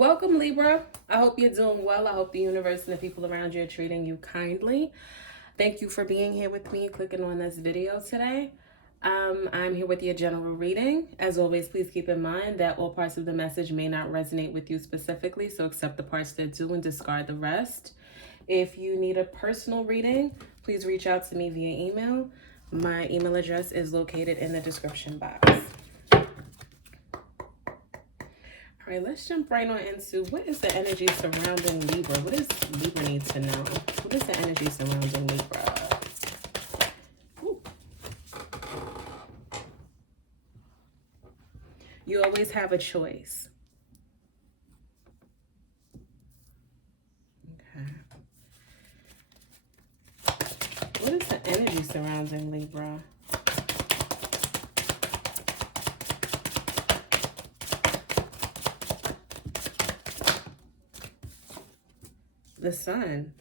Welcome, Libra. I hope you're doing well. I hope the universe and the people around you are treating you kindly. Thank you for being here with me, clicking on this video today. I'm here with your general reading. As always, please keep in mind that all parts of the message may not resonate with you specifically, so accept the parts that do and discard the rest. If you need a personal reading, please reach out to me via email. My email address is located in the description box. All right, let's jump right on into what is the energy surrounding Libra? What does Libra need to know? What is the energy surrounding Libra? Ooh. You always have a choice. Okay. What is the energy surrounding Libra? The Sun.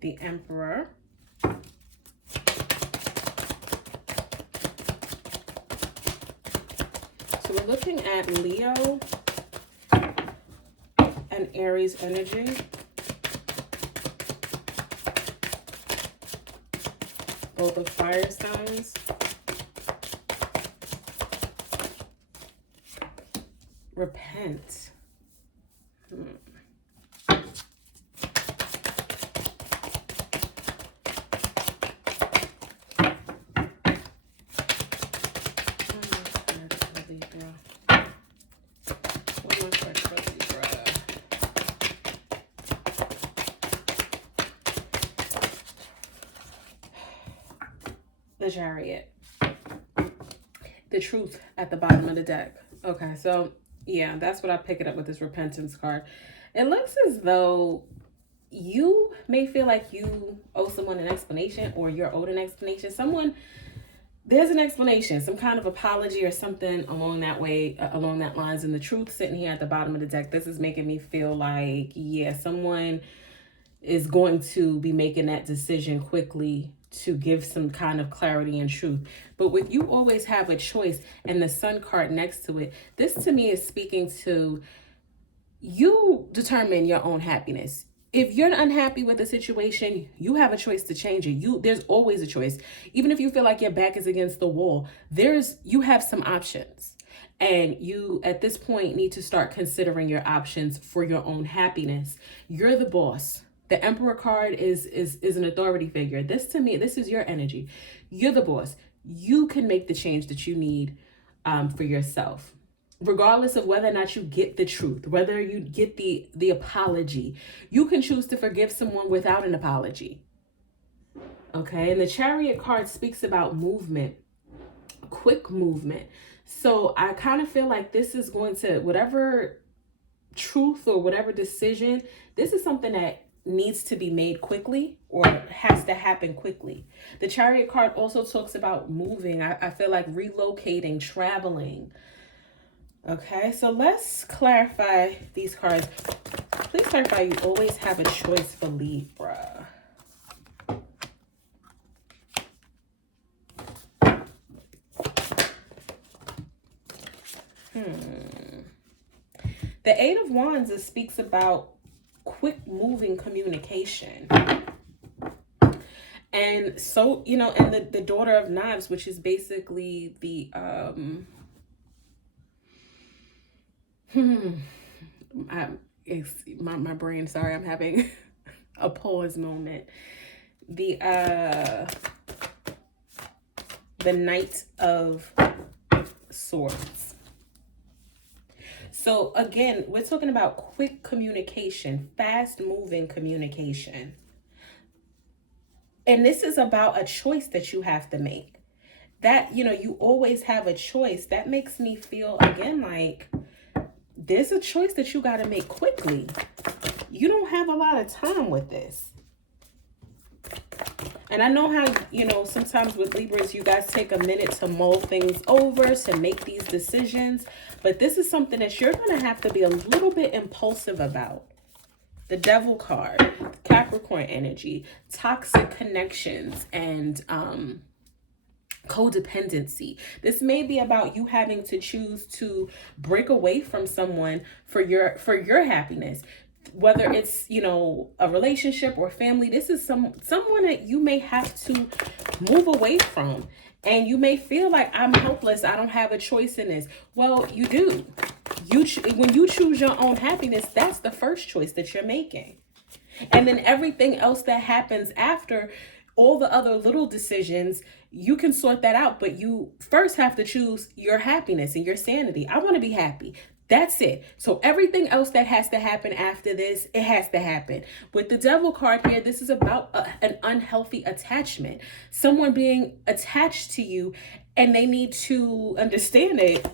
The Emperor. So we're looking at Leo and Aries energy. Both of fire signs. Repent. The Chariot. The Truth at the bottom of the deck. Okay, so yeah, that's what I pick it up with this repentance card. It looks as though you may feel like you owe someone an explanation, or you're owed an explanation. There's an explanation, some kind of apology or something along that way, along that lines. And the Truth sitting here at the bottom of the deck, this is making me feel like, yeah, someone is going to be making that decision quickly to give some kind of clarity and truth. But with you always have a choice and the Sun card next to it, this to me is speaking to you determine your own happiness. If you're unhappy with the situation, you have a choice to change it. There's always a choice. Even if you feel like your back is against the wall, you have some options. And you, at this point, need to start considering your options for your own happiness. You're the boss. The Emperor card is an authority figure. This, to me, this is your energy. You're the boss. You can make the change that you need for yourself. Regardless of whether or not you get the truth, whether you get the apology, you can choose to forgive someone without an apology. Okay, and the Chariot card speaks about movement, quick movement. So I kind of feel like this is going to, whatever truth or whatever decision, this is something that needs to be made quickly or has to happen quickly. The Chariot card also talks about moving. I feel like relocating, traveling. Okay, so let's clarify these cards. Please clarify, you always have a choice for Libra. The Eight of Wands, it speaks about quick moving communication. And so, you know, and the Daughter of Knives, which is basically the my brain, sorry, I'm having a pause moment. The Knight of Swords. So again, we're talking about quick communication, fast moving communication. And this is about a choice that you have to make. That, you know, you always have a choice. That makes me feel, again, like there's a choice that you got to make quickly. You don't have a lot of time with this. And I know how, you know, sometimes with Libras, you guys take a minute to mull things over, to make these decisions. But this is something that you're going to have to be a little bit impulsive about. the Devil card, Capricorn energy, toxic connections, and codependency. This may be about you having to choose to break away from someone for your happiness, whether it's, you know, a relationship or family. This is someone that you may have to move away from, and you may feel like, I'm helpless, I don't have a choice in this. Well, you do. When you choose your own happiness, that's the first choice that you're making. And then everything else that happens after, all the other little decisions, you can sort that out. But you first have to choose your happiness and your sanity. I want to be happy. That's it. So everything else that has to happen after this, it has to happen. With the Devil card here, this is about an unhealthy attachment. Someone being attached to you, and they need to understand it.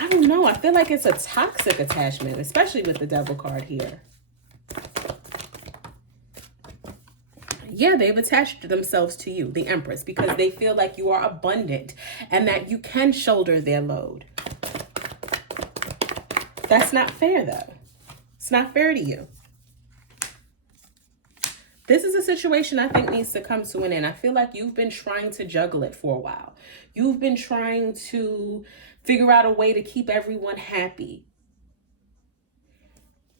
I don't know. I feel like it's a toxic attachment, especially with the Devil card here. Yeah, they've attached themselves to you, the Empress, because they feel like you are abundant and that you can shoulder their load. That's not fair, though. It's not fair to you. This is a situation I think needs to come to an end. I feel like you've been trying to juggle it for a while. You've been trying to figure out a way to keep everyone happy.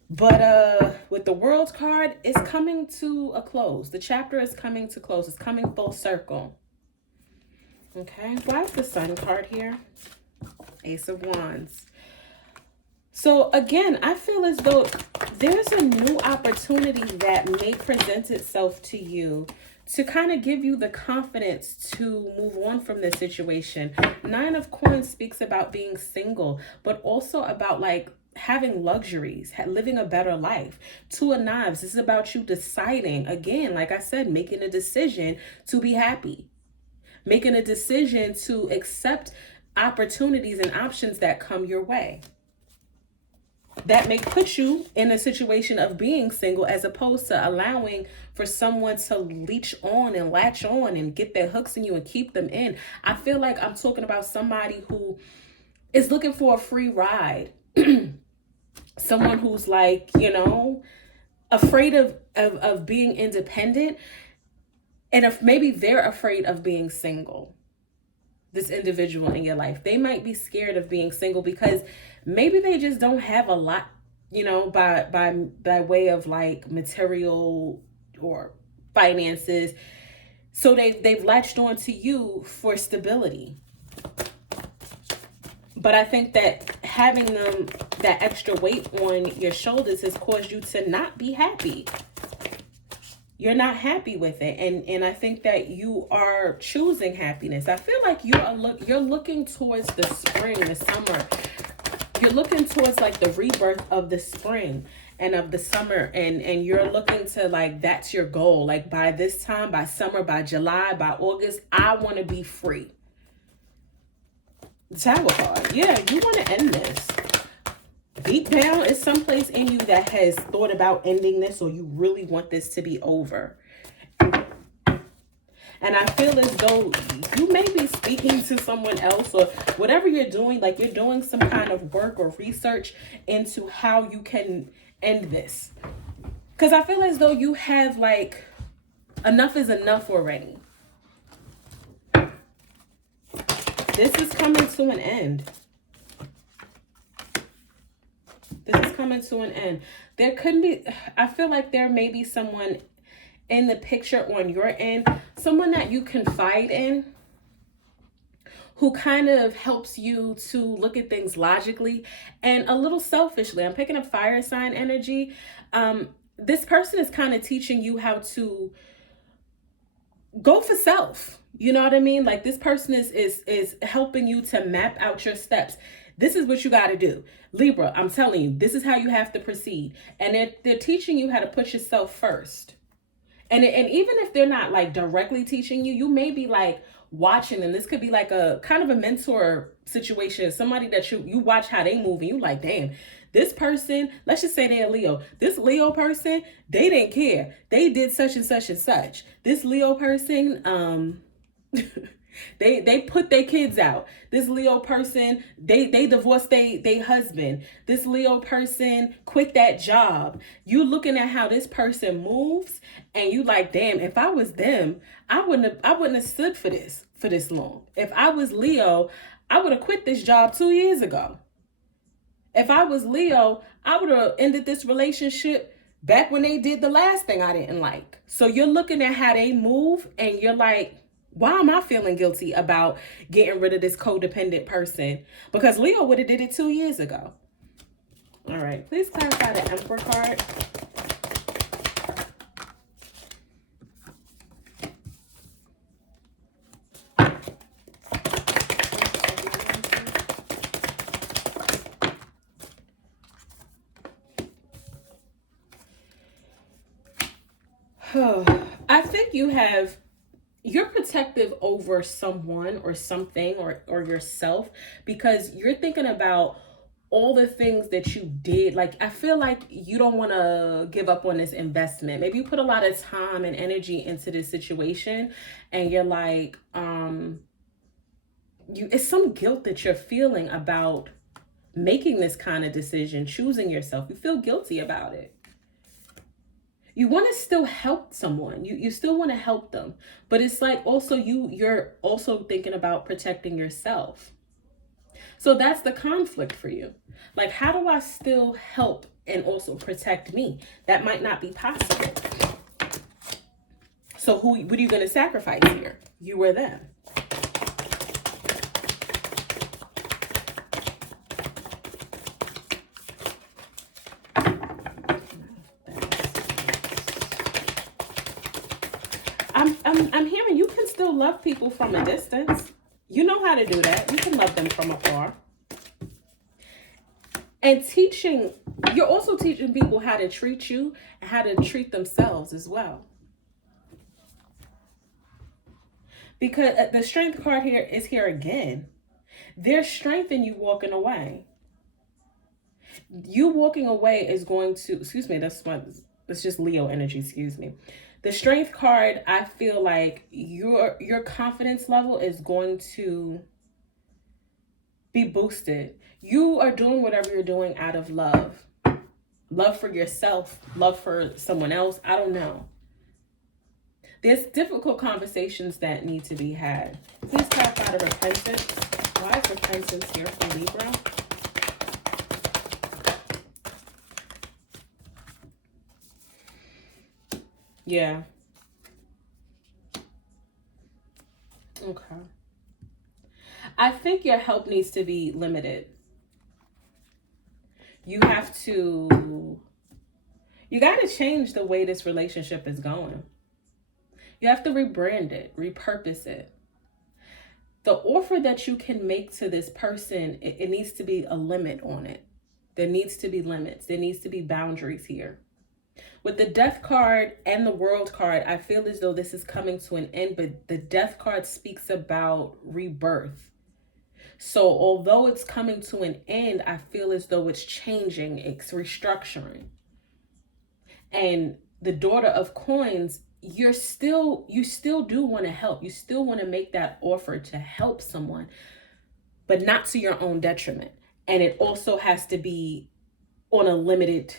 But with the World card, it's coming to a close. The chapter is coming to close. It's coming full circle. Okay, why is the Sun card here? Ace of Wands. So again, I feel as though there's a new opportunity that may present itself to you to kind of give you the confidence to move on from this situation. Nine of Coins speaks about being single, but also about like having luxuries, living a better life. Two of Knives, this is about you deciding, again, like I said, making a decision to be happy, making a decision to accept opportunities and options that come your way. That may put you in a situation of being single, as opposed to allowing for someone to leech on and latch on and get their hooks in you and keep them in. I feel like I'm talking about somebody who is looking for a free ride. Someone who's like, you know, afraid of being independent. And if maybe they're afraid of being single. This individual in your life, they might be scared of being single because maybe they just don't have a lot, you know, by way of like material or finances. So they've latched on to you for stability. But I think that having that extra weight on your shoulders has caused you to not be happy. You're not happy with it. And I think that you are choosing happiness. I feel like you're looking towards the spring, the summer. You're looking towards like the rebirth of the spring and of the summer. And you're looking to like, that's your goal. Like by this time, by summer, by July, by August, I want to be free. The Tower card. Yeah, you want to end this. Deep down is someplace in you that has thought about ending this, or you really want this to be over. And I feel as though you may be speaking to someone else, or whatever you're doing, like you're doing some kind of work or research into how you can end this. Because I feel as though you have like, enough is enough already. This is coming to an end. This is coming to an end. There could be, I feel like there may be someone in the picture on your end, someone that you confide in, who kind of helps you to look at things logically and a little selfishly. I'm picking up fire sign energy. This person is kind of teaching you how to go for self. You know what I mean? Like this person is helping you to map out your steps. This is what you got to do. Libra, I'm telling you, this is how you have to proceed. And they're teaching you how to put yourself first. And even if they're not like directly teaching you, you may be like watching them. This could be like a kind of a mentor situation. Somebody that you watch how they move and you like, damn, this person, let's just say they're Leo. This Leo person, they didn't care. They did such and such and such. This Leo person, They put their kids out. This Leo person, they divorced they husband. This Leo person quit that job. You looking at how this person moves, and you like, damn, if I was them, I wouldn't have stood for this long. If I was Leo, I would have quit this job 2 years ago. If I was Leo, I would have ended this relationship back when they did the last thing I didn't like. So you're looking at how they move, and you're like, why am I feeling guilty about getting rid of this codependent person? Because Leo would have did it 2 years ago. All right, please clarify the Emperor card. I think you're protective over someone or something or yourself, because you're thinking about all the things that you did. Like, I feel like you don't want to give up on this investment. Maybe you put a lot of time and energy into this situation, and you're like, it's some guilt that you're feeling about making this kind of decision, choosing yourself. You feel guilty about it. You want to still help someone. You still want to help them. But it's like also you're also thinking about protecting yourself. So that's the conflict for you. Like, how do I still help and also protect me? That might not be possible. So what are you going to sacrifice here? You or them? I'm hearing you can still love people from a distance. You know how to do that. You can love them from afar. And you're also teaching people how to treat you and how to treat themselves as well. Because the strength card here is here again. There's strength in you walking away. You walking away is going to, excuse me, that's just Leo energy, excuse me. The strength card, I feel like your confidence level is going to be boosted. You are doing whatever you're doing out of love. Love for yourself, love for someone else. I don't know. There's difficult conversations that need to be had. Please clarify the repentance. Why is repentance here for Libra? Yeah. Okay. I think your help needs to be limited. You got to change the way this relationship is going. You have to rebrand it, repurpose it. The offer that you can make to this person, it needs to be a limit on it. There needs to be limits. There needs to be boundaries here. With the Death card and the World card, I feel as though this is coming to an end, but the Death card speaks about rebirth. So although it's coming to an end, I feel as though it's changing, it's restructuring. And the Daughter of Coins, you still do want to help. You still want to make that offer to help someone, but not to your own detriment. And it also has to be on a limited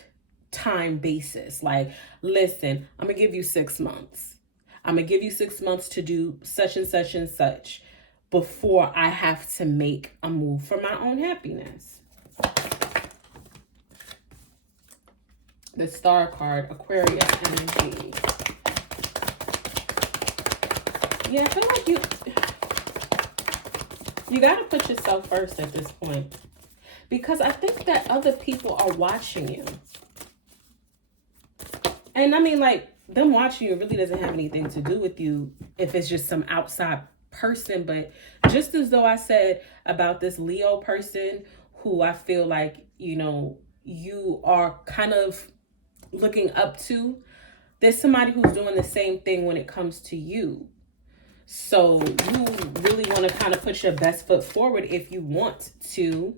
time basis. Like, listen, I'm gonna give you 6 months. I'm gonna give you 6 months to do such and such and such before I have to make a move for my own happiness. The Star card, Aquarius energy. Yeah, I feel like you gotta put yourself first at this point, because I think that other people are watching you. And I mean, like, them watching you really doesn't have anything to do with you if it's just some outside person. But just as though I said about this Leo person who I feel like, you are kind of looking up to, there's somebody who's doing the same thing when it comes to you. So you really want to kind of put your best foot forward if you want to,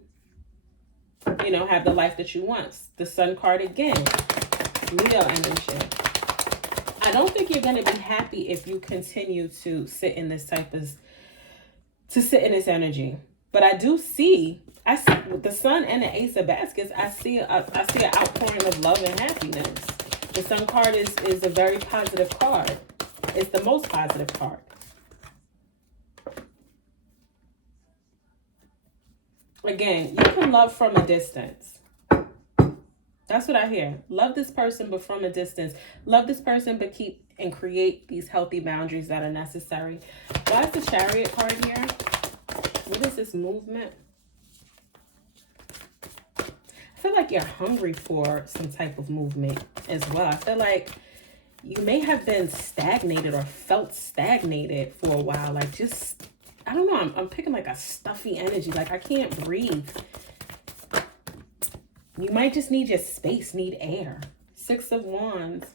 have the life that you want. The Sun card again. Leo energy. I don't think you're going to be happy if you continue to sit in this type of to sit in this energy. But I do see, I see with the sun and the ace of baskets, I see an outpouring of love and happiness. The sun card is a very positive card. It's the most positive card. Again, you can love from a distance. That's what I hear. Love this person, but from a distance. Love this person, but keep and create these healthy boundaries that are necessary. Why is the Chariot card here? What is this movement? I feel like you're hungry for some type of movement as well. I feel like you may have been stagnated or felt stagnated for a while. Like just, I don't know. I'm picking like a stuffy energy. Like I can't breathe. You might just need your space, need air. Six of Wands.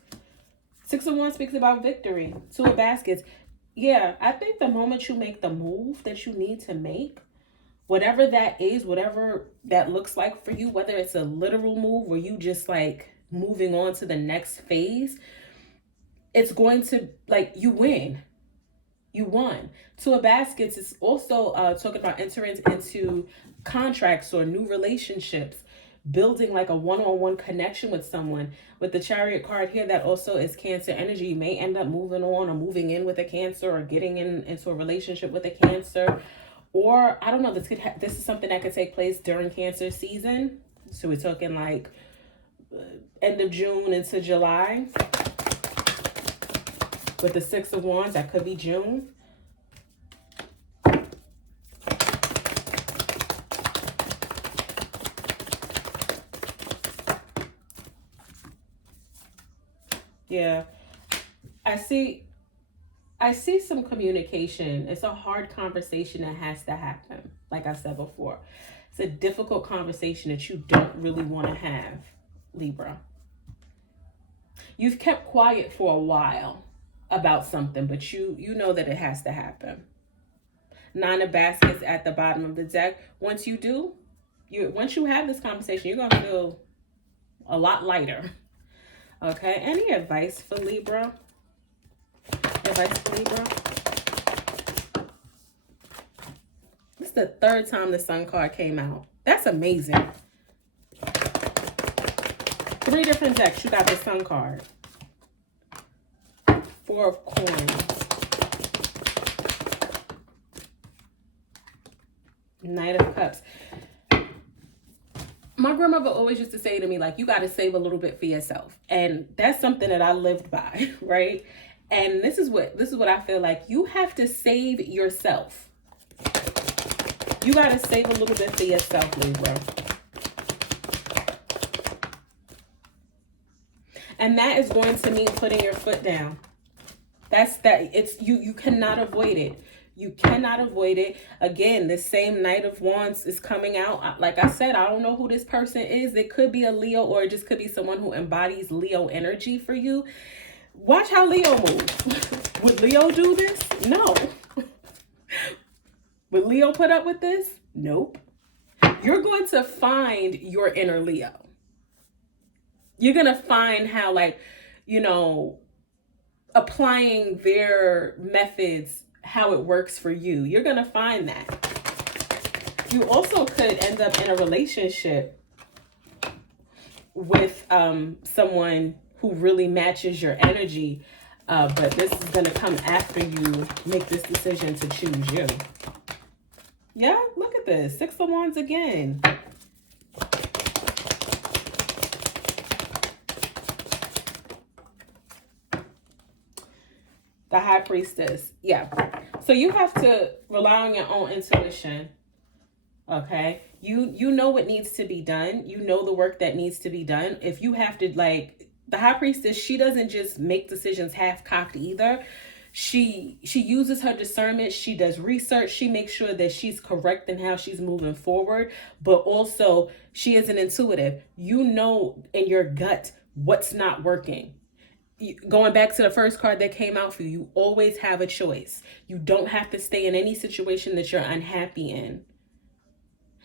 Six of Wands speaks about victory. Two of Baskets. Yeah, I think the moment you make the move that you need to make, whatever that is, whatever that looks like for you, whether it's a literal move or you just like moving on to the next phase, it's going to, like, you win. You won. Two of Baskets is also talking about entering into contracts or new relationships, building like a one-on-one connection with someone. With the Chariot card here, that also is Cancer energy. You may end up moving on or moving in with a Cancer or getting into a relationship with a Cancer. Or, I don't know, this is something that could take place during Cancer season. So we're talking like end of June into July. With the Six of Wands, that could be June. Yeah, I see some communication. It's a hard conversation that has to happen. Like I said before, it's a difficult conversation that you don't really want to have, Libra. You've kept quiet for a while about something, but you know that it has to happen. Nine of Baskets at the bottom of the deck. Once you do, once you have this conversation, you're gonna feel a lot lighter. Okay, any advice for Libra? Advice for Libra? This is the third time the Sun card came out. That's amazing. 3 different decks, you got the Sun card. 4 of Coins. Knight of Cups. My grandmother always used to say to me, like, you got to save a little bit for yourself. And that's something that I lived by, right? And this is what I feel like. You have to save yourself. You got to save a little bit for yourself, Libra. And that is going to mean putting your foot down. You cannot avoid it. You cannot avoid it. Again, the same Knight of Wands is coming out. Like I said, I don't know who this person is. It could be a Leo, or it just could be someone who embodies Leo energy for you. Watch how Leo moves. Would Leo do this? No. Would Leo put up with this? Nope. You're going to find your inner Leo. You're going to find how, like, you know, applying their methods, how it works for you. You're going to find that. You also could end up in a relationship with someone who really matches your energy. But this is going to come after you make this decision to choose you. Yeah, look at this. 6 of Wands again. The High Priestess. Yeah. So you have to rely on your own intuition. Okay. You know what needs to be done. You know the work that needs to be done. If you have to, like, the High Priestess, she doesn't just make decisions half-cocked either. She uses her discernment. She does research. She makes sure that she's correct in how she's moving forward. But also, she is an intuitive. You know in your gut what's not working. Going back to the first card that came out for you, you always have a choice. You don't have to stay in any situation that you're unhappy in.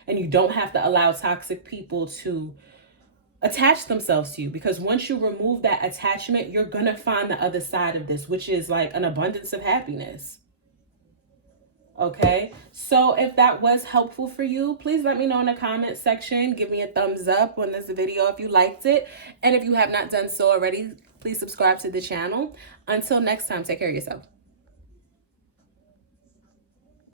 And you don't have to allow toxic people to attach themselves to you, because once you remove that attachment, you're gonna find the other side of this, which is like an abundance of happiness. Okay, so if that was helpful for you, please let me know in the comment section. Give me a thumbs up on this video if you liked it. And if you have not done so already, please subscribe to the channel. Until next time, take care of yourself.